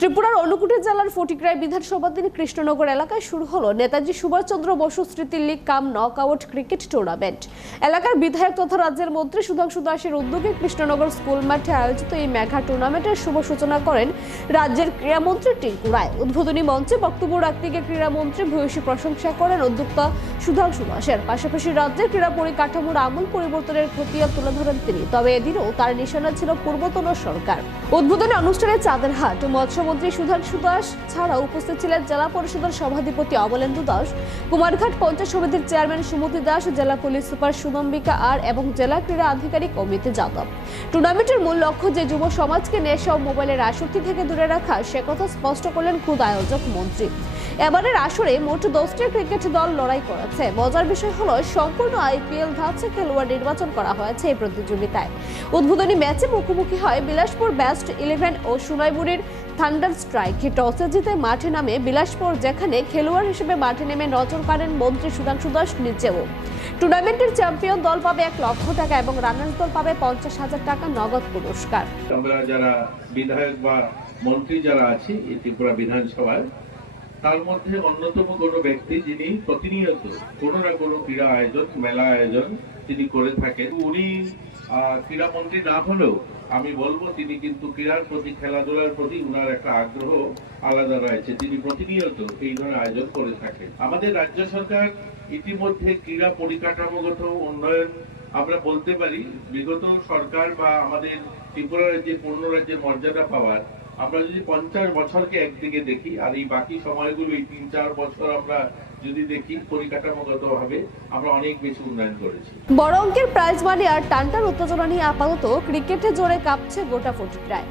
ত্রিপুরার অনুকুটি জেলার ফটিকরায় বিধানসভাধীন কৃষ্ণনগর এলাকায় শুরু হলো নেতাজি সুভাষচন্দ্র বসু স্মৃতি লীগ কাম নকআউট ক্রিকেট টুর্নামেন্ট। এলাকার বিধায়ক তথা রাজ্যের মন্ত্রী সুধাংশু দাসের উদ্যোগে কৃষ্ণনগর স্কুল মাঠে আয়োজিত এই মেগা টুর্নামেন্টের শুভ সূচনা করেন রাজ্যের ক্রীড়ামন্ত্রী টিঙ্কু রায়। উদ্বোধনী মঞ্চে বক্তব্য রাখতে গিয়ে ক্রীড়ামন্ত্রী ভূয়সী প্রশংসা করেন উদ্যোক্তা সুধাংশু দাসের। পাশাপাশি রাজ্যের ক্রীড়া পরিকাঠামোর আমূল পরিবর্তনের খতিয়ান তুলে ধরেন তিনি। তবে এদিনও তার নিশানা ছিল পূর্বতন সরকার। উদ্বোধনী অনুষ্ঠানে চাঁদেরহাট মৎস্যমন্ত্রী সুধাংশু দাস ছাড়াও উপস্থিত ছিলেন জেলা পরিষদের সভাধিপতি অমলেন্দু দাস, কুমারঘাট পঞ্চায়েত সমিতির চেয়ারম্যান সুমতি দাস, জেলা পুলিশ সুপার সুনম্বিকা আর এবং জেলা ক্রীড়া আধিকারিক অমিত যাদব। টুর্নামেন্টের মূল লক্ষ্য যে যুব সমাজকে নেশা ও মোবাইলের আসক্তি থেকে দূরে রাখা, সে কথা স্পষ্ট করলেন খুদ আয়োজক মন্ত্রী। এবারের আসরে মোট 10টি ক্রিকেট দল লড়াই করেছে। মজার বিষয় হলো সম্পূর্ণ আইপিএল ধাঁচে খেলোয়াড় নির্বাচন করা হয়েছে এই প্রতিযোগিতায়। উদ্বোধনী ম্যাচে মুখোমুখি হয় বিলাসপুর বেস্ট 11 ও সোনাইমুড়ির থান্ডার স্ট্রাইক। টসে জিতে মাঠে নামে বিলাসপুর, যেখানে খেলোয়াড় হিসেবে মাঠে নেমে নজর কাড়েন মন্ত্রী সুধাংশু দাস নিজেও। টুর্নামেন্টের চ্যাম্পিয়ন দল পাবে 1 লক্ষ টাকা এবং রানার্স দল পাবে 50,000 টাকা নগদ পুরস্কার। আমরা যারা বিধায়ক বা মন্ত্রী যারা আছি এই ত্রিপুরা বিধানসভায়, তার মধ্যে অন্যতম কোনো ব্যক্তি যিনি প্রতিনিয়ত কোনো না কোনো ক্রীড়া আয়োজন, মেলা আয়োজন তিনি করে থাকেন। উনি ক্রীড়ামন্ত্রী না হলেও আমি বলবো তিনি কিন্তু ক্রীড়ার প্রতি, খেলাধুলার প্রতি উনার একটা আগ্রহ আলাদা রয়েছে। তিনি প্রতিনিয়ত এই ধরনের আয়োজন করে থাকেন। আমাদের রাজ্য সরকার ইতিমধ্যে ক্রীড়া পরিকাঠামোগত উন্নয়ন আমরা বলতে পারি, বিগত সরকার বা আমাদের ত্রিপুরা রাজ্যে পূর্ণ রাজ্যের মর্যাদা পাওয়ার, আমরা যদি 50 বছরকে একদিকে দেখি আর এই বাকি সময়গুলো এই 3-4 বছর আমরা যদি দেখি, পরিকাঠামোগত ভাবে আমরা অনেক বেশি উন্নয়ন করেছি। বড় অঙ্কের প্রাইজ মানি আর টানটান উত্তেজনা নিয়ে আপাতত ক্রিকেটে জোরে কাঁপছে গোটা ফটিকরায়।